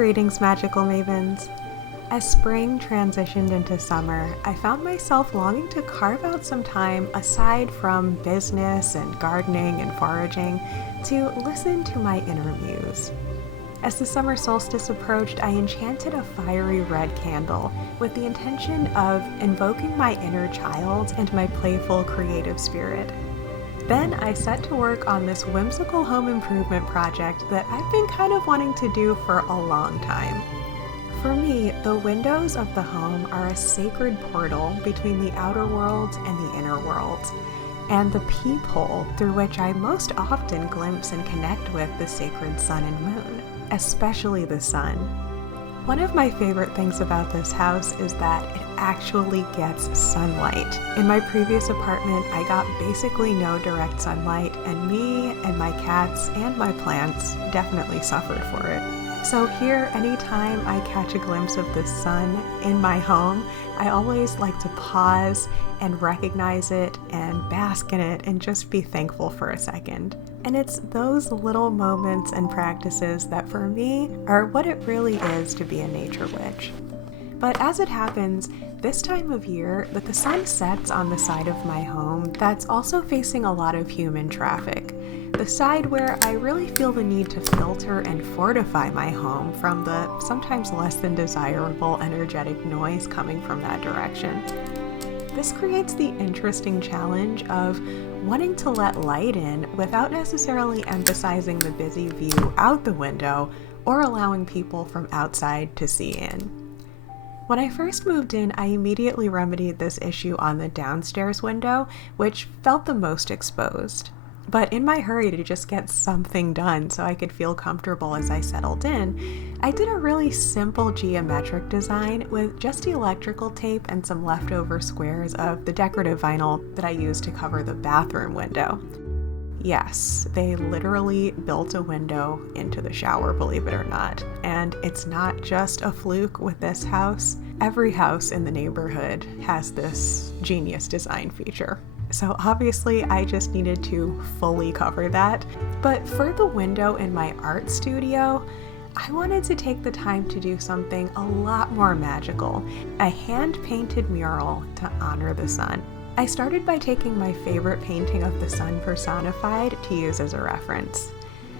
Greetings, magical mavens. As spring transitioned into summer, I found myself longing to carve out some time aside from business and gardening and foraging to listen to my inner muse. As the summer solstice approached, I enchanted a fiery red candle with the intention of invoking my inner child and my playful creative spirit. Then I set to work on this whimsical home improvement project that I've been kind of wanting to do for a long time. For me, the windows of the home are a sacred portal between the outer world and the inner world, and the peephole through which I most often glimpse and connect with the sacred sun and moon, especially the sun. One of my favorite things about this house is that it actually gets sunlight. In my previous apartment, I got basically no direct sunlight, and me and my cats and my plants definitely suffered for it. So here, anytime I catch a glimpse of the sun in my home, I always like to pause and recognize it and bask in it and just be thankful for a second. And it's those little moments and practices that for me are what it really is to be a nature witch. But as it happens, this time of year that the sun sets on the side of my home that's also facing a lot of human traffic. The side where I really feel the need to filter and fortify my home from the sometimes less than desirable energetic noise coming from that direction. This creates the interesting challenge of wanting to let light in without necessarily emphasizing the busy view out the window or allowing people from outside to see in. When I first moved in, I immediately remedied this issue on the downstairs window, which felt the most exposed. But in my hurry to just get something done so I could feel comfortable as I settled in, I did a really simple geometric design with just electrical tape and some leftover squares of the decorative vinyl that I used to cover the bathroom window. Yes, they literally built a window into the shower, believe it or not. And it's not just a fluke with this house. Every house in the neighborhood has this genius design feature. So obviously I just needed to fully cover that. But for the window in my art studio, I wanted to take the time to do something a lot more magical, a hand-painted mural to honor the sun. I started by taking my favorite painting of the sun personified to use as a reference.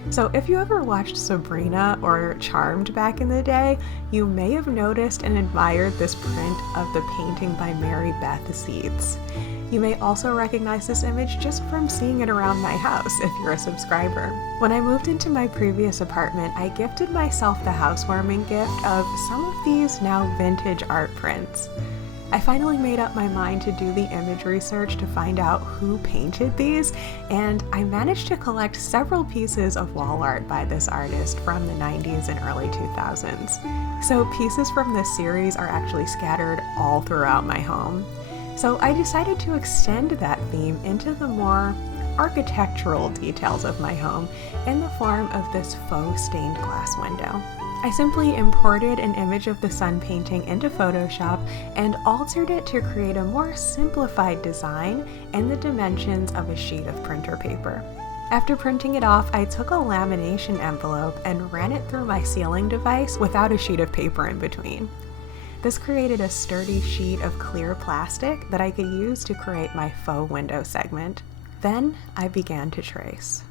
So if you ever watched Sabrina or Charmed back in the day, you may have noticed and admired this print of the painting by Mary Beth Seeds. You may also recognize this image just from seeing it around my house if you're a subscriber. When I moved into my previous apartment, I gifted myself the housewarming gift of some of these now vintage art prints. I finally made up my mind to do the image research to find out who painted these, and I managed to collect several pieces of wall art by this artist from the 90s and early 2000s. So pieces from this series are actually scattered all throughout my home. So I decided to extend that theme into the more architectural details of my home in the form of this faux stained glass window. I simply imported an image of the sun painting into Photoshop and altered it to create a more simplified design in the dimensions of a sheet of printer paper. After printing it off, I took a lamination envelope and ran it through my sealing device without a sheet of paper in between. This created a sturdy sheet of clear plastic that I could use to create my faux window segment. Then I began to trace.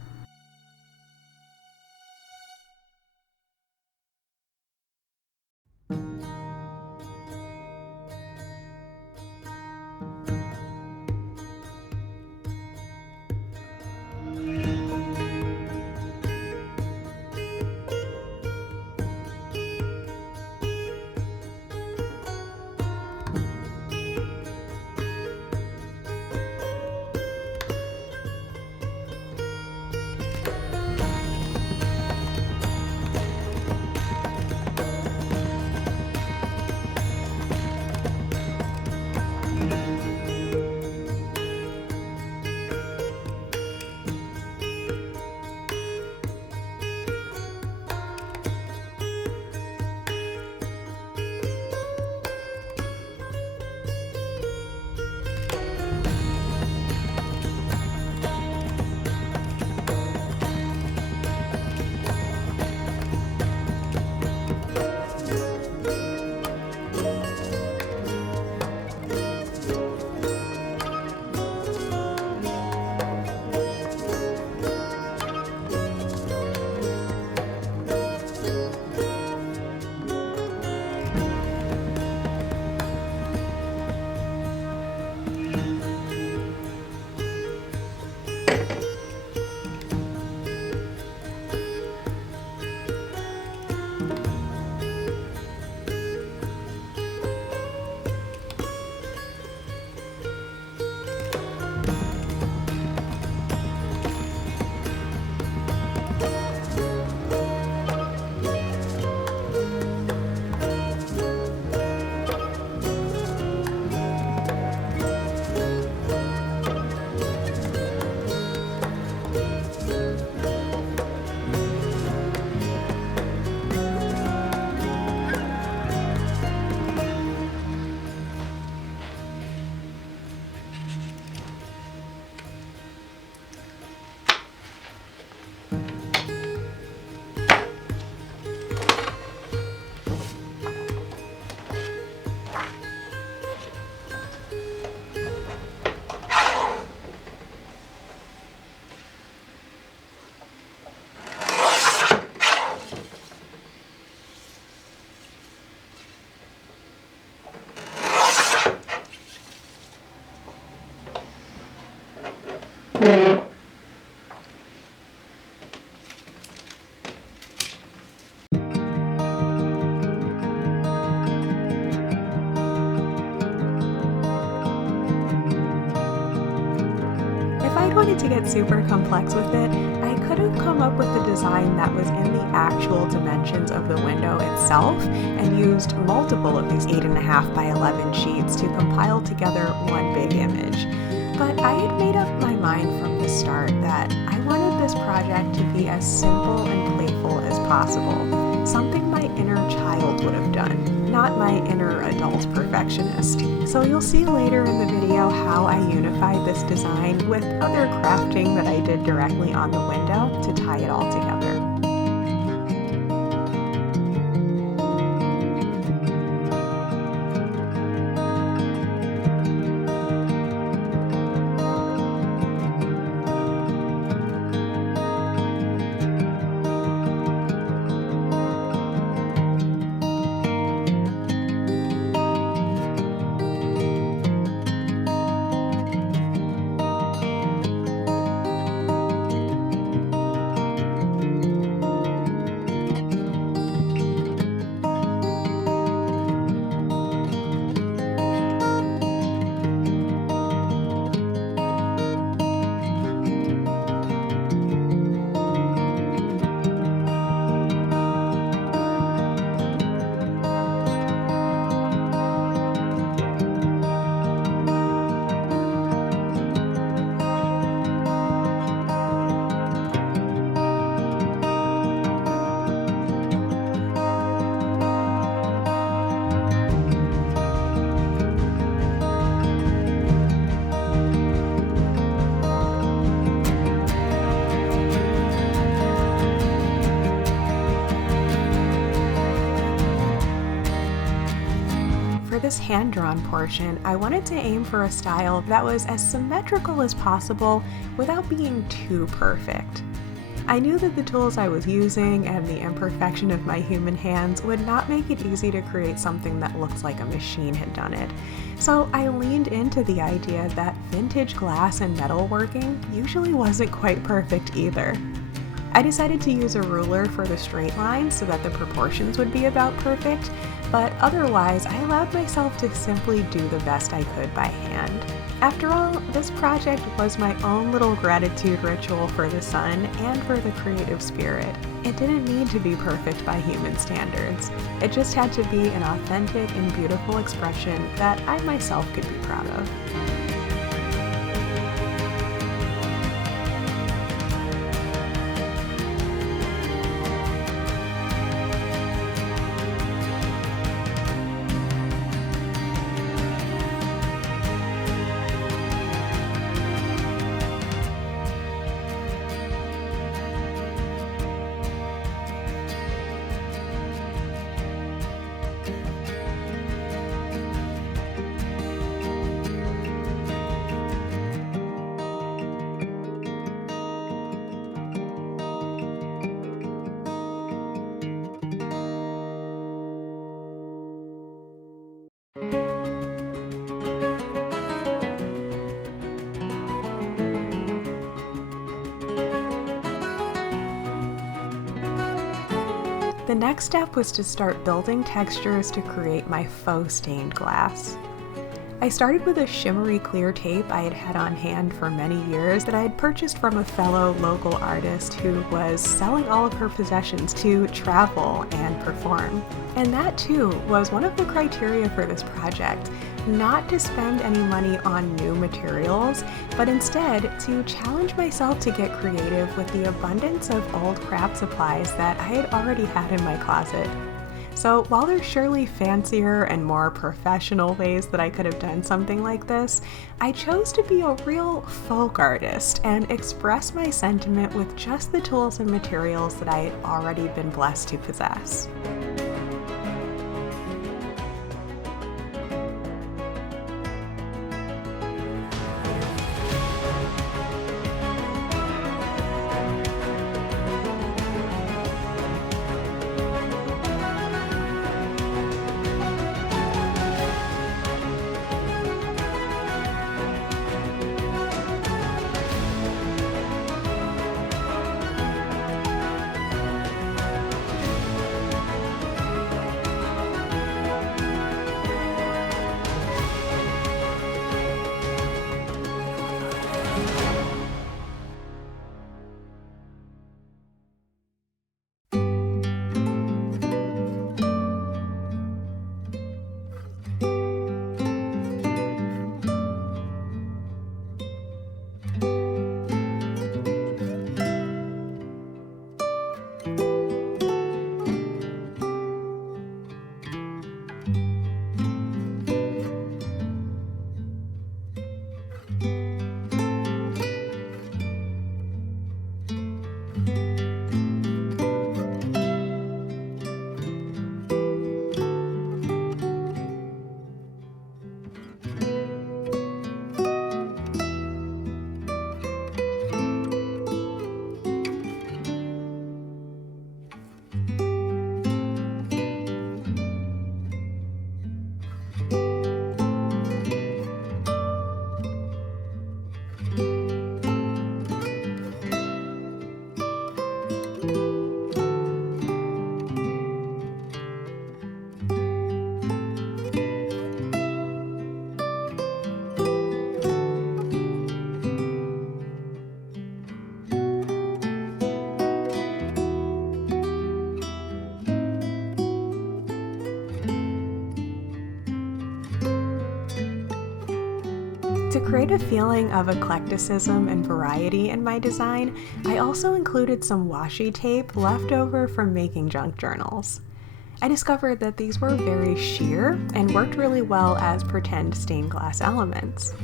If I wanted to get super complex with it, I could have come up with a design that was in the actual dimensions of the window itself and used multiple of these 8.5 by 11 sheets to compile together one big image. But I had made up my mind from the start that I wanted this project to be as simple and playful as possible, something my inner child would have done, not my inner adult perfectionist. So you'll see later in the video how I unified this design with other crafting that I did directly on the window to tie it all together. For this hand-drawn portion, I wanted to aim for a style that was as symmetrical as possible without being too perfect. I knew that the tools I was using and the imperfection of my human hands would not make it easy to create something that looks like a machine had done it. So I leaned into the idea that vintage glass and metalworking usually wasn't quite perfect either. I decided to use a ruler for the straight lines so that the proportions would be about perfect, but otherwise I allowed myself to simply do the best I could by hand. After all, this project was my own little gratitude ritual for the sun and for the creative spirit. It didn't need to be perfect by human standards. It just had to be an authentic and beautiful expression that I myself could be proud of. The next step was to start building textures to create my faux stained glass. I started with a shimmery clear tape I had had on hand for many years that I had purchased from a fellow local artist who was selling all of her possessions to travel and perform. And that too was one of the criteria for this project, not to spend any money on new materials, but instead to challenge myself to get creative with the abundance of old craft supplies that I had already had in my closet. So while there's surely fancier and more professional ways that I could have done something like this, I chose to be a real folk artist and express my sentiment with just the tools and materials that I had already been blessed to possess. To create a feeling of eclecticism and variety in my design, I also included some washi tape left over from making junk journals. I discovered that these were very sheer and worked really well as pretend stained glass elements.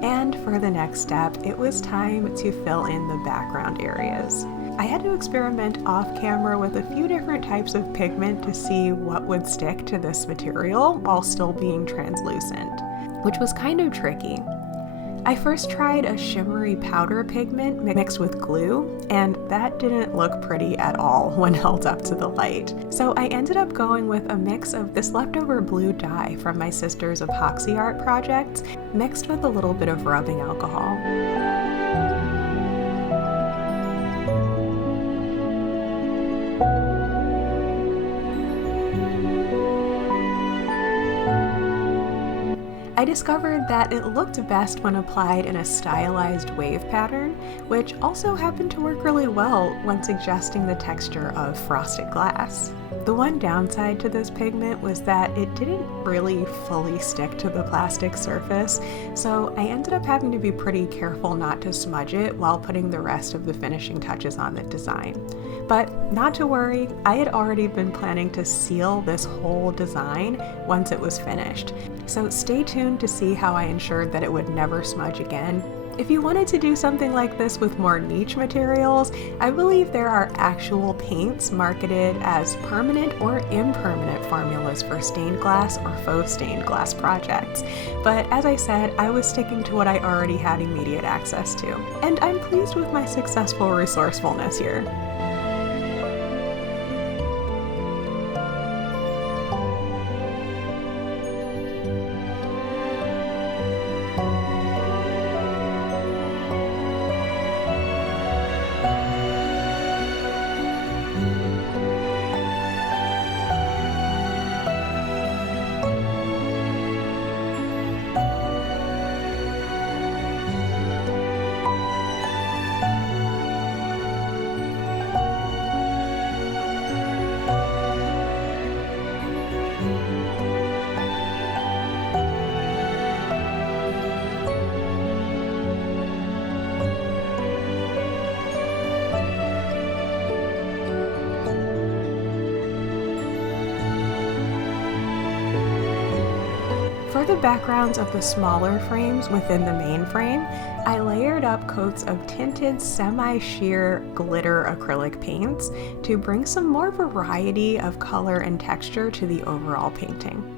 And for the next step, it was time to fill in the background areas. I had to experiment off camera with a few different types of pigment to see what would stick to this material while still being translucent, which was kind of tricky. I first tried a shimmery powder pigment mixed with glue, and that didn't look pretty at all when held up to the light. So I ended up going with a mix of this leftover blue dye from my sister's epoxy art project, mixed with a little bit of rubbing alcohol. I discovered that it looked best when applied in a stylized wave pattern, which also happened to work really well when suggesting the texture of frosted glass. The one downside to this pigment was that it didn't really fully stick to the plastic surface, so I ended up having to be pretty careful not to smudge it while putting the rest of the finishing touches on the design. But not to worry, I had already been planning to seal this whole design once it was finished. so stay tuned to see how I ensured that it would never smudge again. If you wanted to do something like this with more niche materials, I believe there are actual paints marketed as permanent or impermanent formulas for stained glass or faux stained glass projects. But as I said, I was sticking to what I already had immediate access to, and I'm pleased with my successful resourcefulness here. For the backgrounds of the smaller frames within the main frame, I layered up coats of tinted semi-sheer glitter acrylic paints to bring some more variety of color and texture to the overall painting.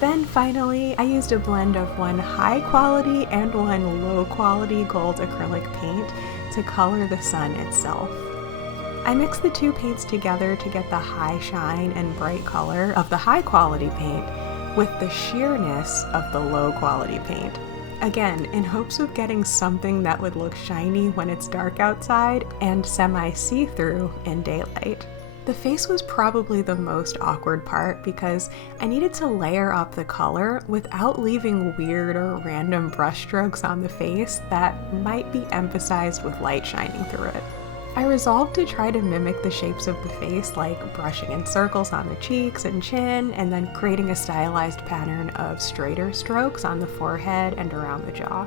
Then finally, I used a blend of one high quality and one low quality gold acrylic paint to color the sun itself. I mixed the two paints together to get the high shine and bright color of the high quality paint with the sheerness of the low quality paint. Again, in hopes of getting something that would look shiny when it's dark outside and semi-see-through in daylight. The face was probably the most awkward part because I needed to layer up the color without leaving weird or random brush strokes on the face that might be emphasized with light shining through it. I resolved to try to mimic the shapes of the face, like brushing in circles on the cheeks and chin, and then creating a stylized pattern of straighter strokes on the forehead and around the jaw.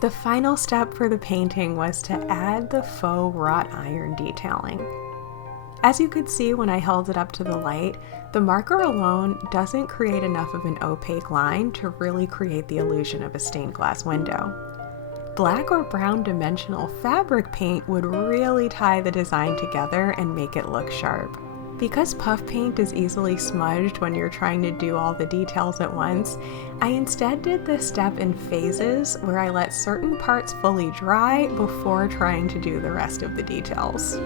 The final step for the painting was to add the faux wrought iron detailing. As you could see when I held it up to the light, the marker alone doesn't create enough of an opaque line to really create the illusion of a stained glass window. Black or brown dimensional fabric paint would really tie the design together and make it look sharp. Because puff paint is easily smudged when you're trying to do all the details at once, I instead did this step in phases where I let certain parts fully dry before trying to do the rest of the details.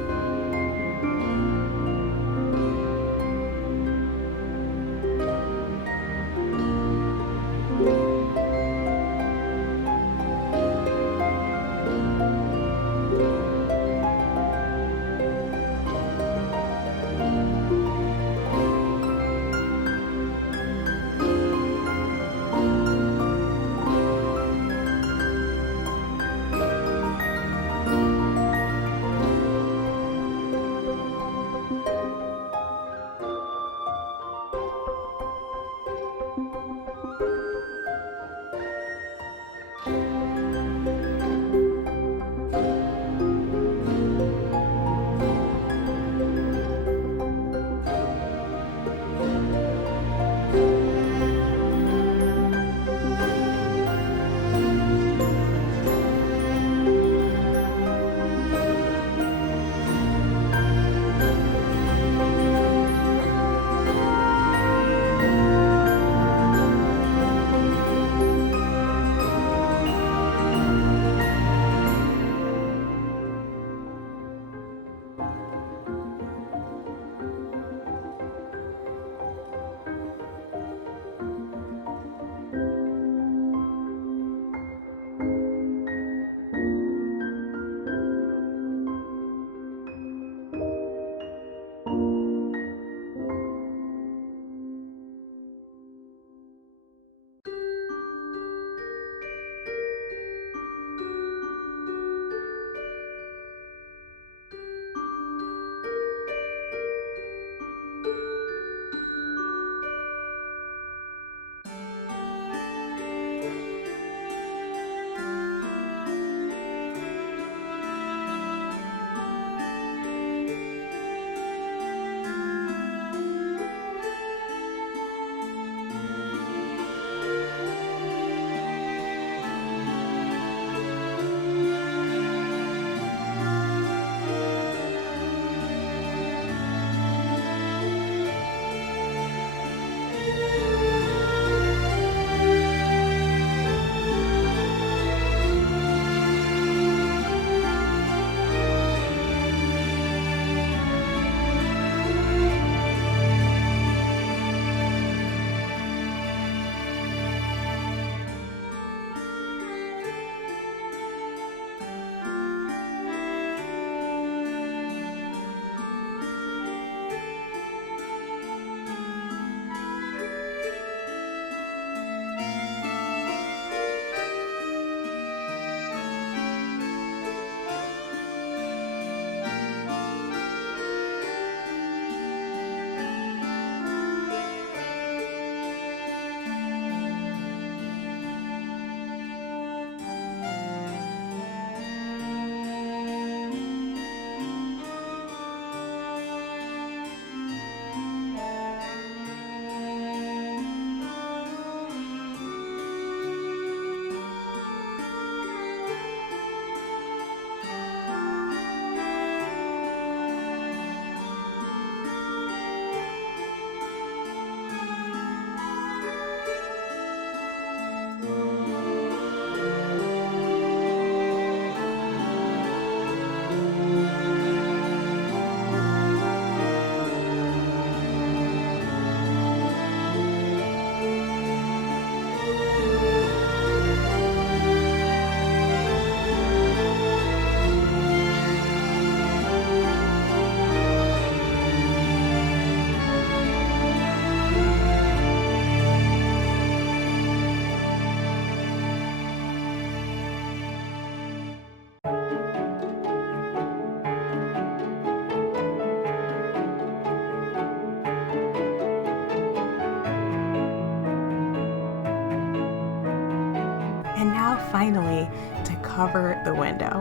And now finally, to cover the window.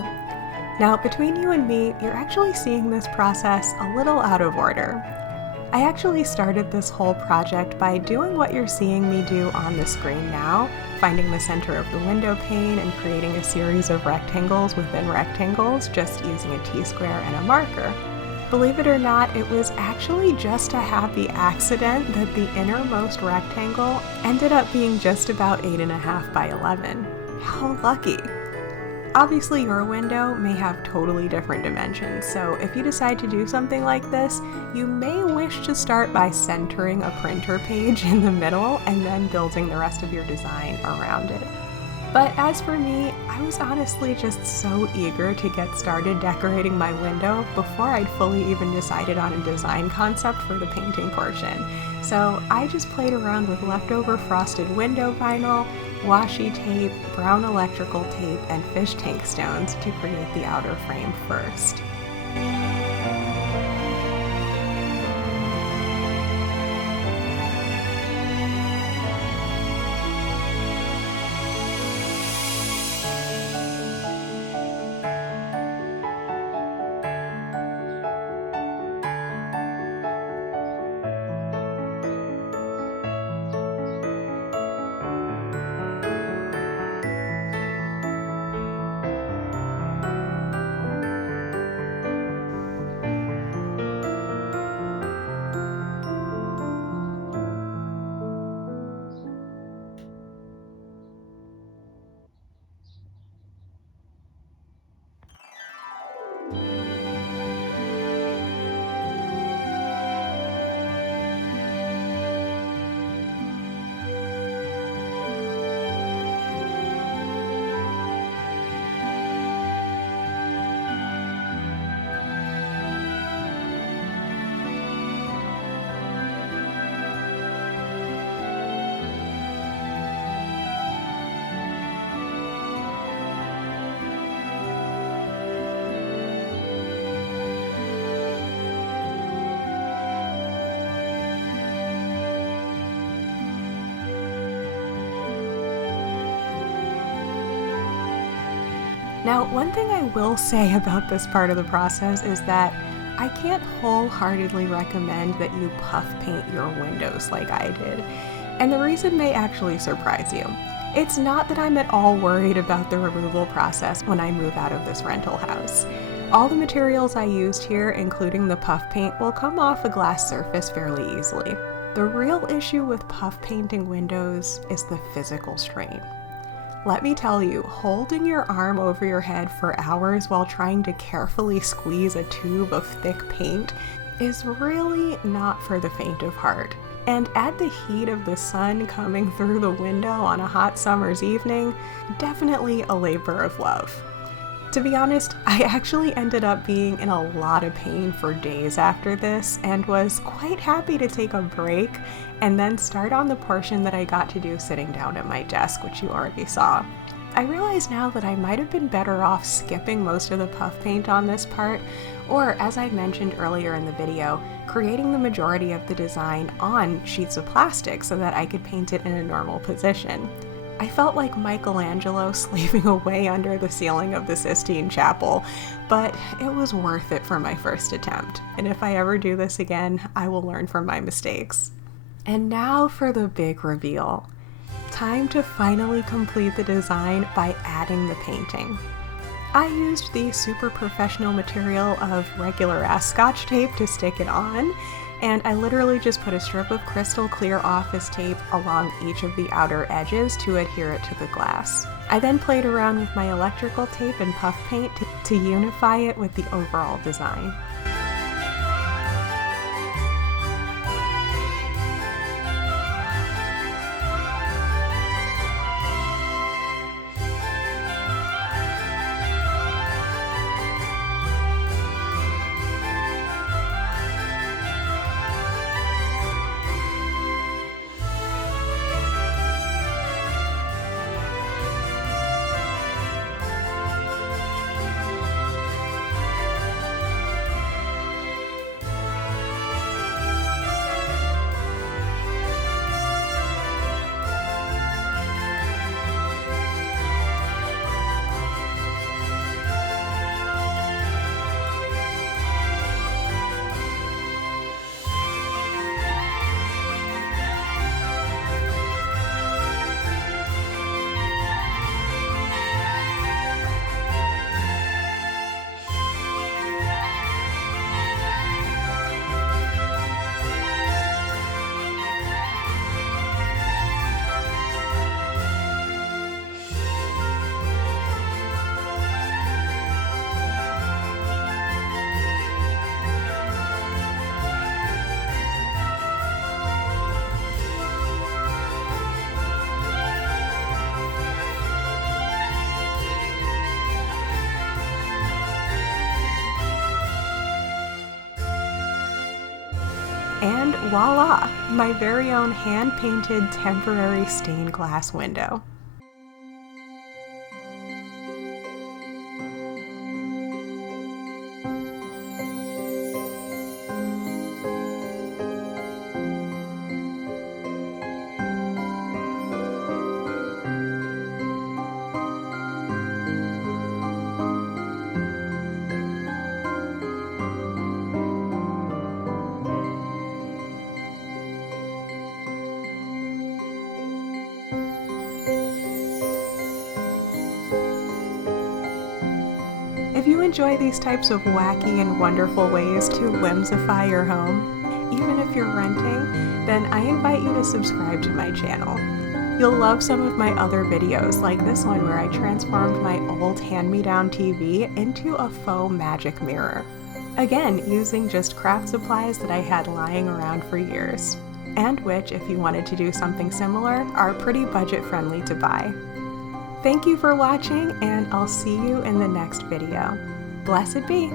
Now, between you and me, you're actually seeing this process a little out of order. I actually started this whole project by doing what you're seeing me do on the screen now, finding the center of the window pane and creating a series of rectangles within rectangles, just using a T-square and a marker. Believe it or not, it was actually just a happy accident that the innermost rectangle ended up being just about 8.5 by 11. How lucky! Obviously, your window may have totally different dimensions, so if you decide to do something like this, you may wish to start by centering a printer page in the middle and then building the rest of your design around it. But as for me, I was honestly just so eager to get started decorating my window before I'd fully even decided on a design concept for the painting portion. So I just played around with leftover frosted window vinyl, washi tape, brown electrical tape, and fish tank stones to create the outer frame first. Now, one thing I will say about this part of the process is that I can't wholeheartedly recommend that you puff paint your windows like I did, and the reason may actually surprise you. It's not that I'm at all worried about the removal process when I move out of this rental house. All the materials I used here, including the puff paint, will come off a glass surface fairly easily. The real issue with puff painting windows is the physical strain. Let me tell you, holding your arm over your head for hours while trying to carefully squeeze a tube of thick paint is really not for the faint of heart. And add the heat of the sun coming through the window on a hot summer's evening, definitely a labor of love. To be honest, I actually ended up being in a lot of pain for days after this and was quite happy to take a break and then start on the portion that I got to do sitting down at my desk, which you already saw. I realize now that I might have been better off skipping most of the puff paint on this part, or as I mentioned earlier in the video, creating the majority of the design on sheets of plastic so that I could paint it in a normal position. I felt like Michelangelo slaving away under the ceiling of the Sistine Chapel, but it was worth it for my first attempt, and if I ever do this again, I will learn from my mistakes. And now for the big reveal. Time to finally complete the design by adding the painting. I used the super professional material of regular ass Scotch tape to stick it on, and I literally just put a strip of crystal clear office tape along each of the outer edges to adhere it to the glass. I then played around with my electrical tape and puff paint to unify it with the overall design. And voila, my very own hand-painted temporary stained glass window. If you enjoy these types of wacky and wonderful ways to whimsify your home, even if you're renting, then I invite you to subscribe to my channel. You'll love some of my other videos, like this one where I transformed my old hand-me-down TV into a faux magic mirror. Again, using just craft supplies that I had lying around for years, and which, if you wanted to do something similar, are pretty budget-friendly to buy. Thank you for watching, and I'll see you in the next video. Blessed be!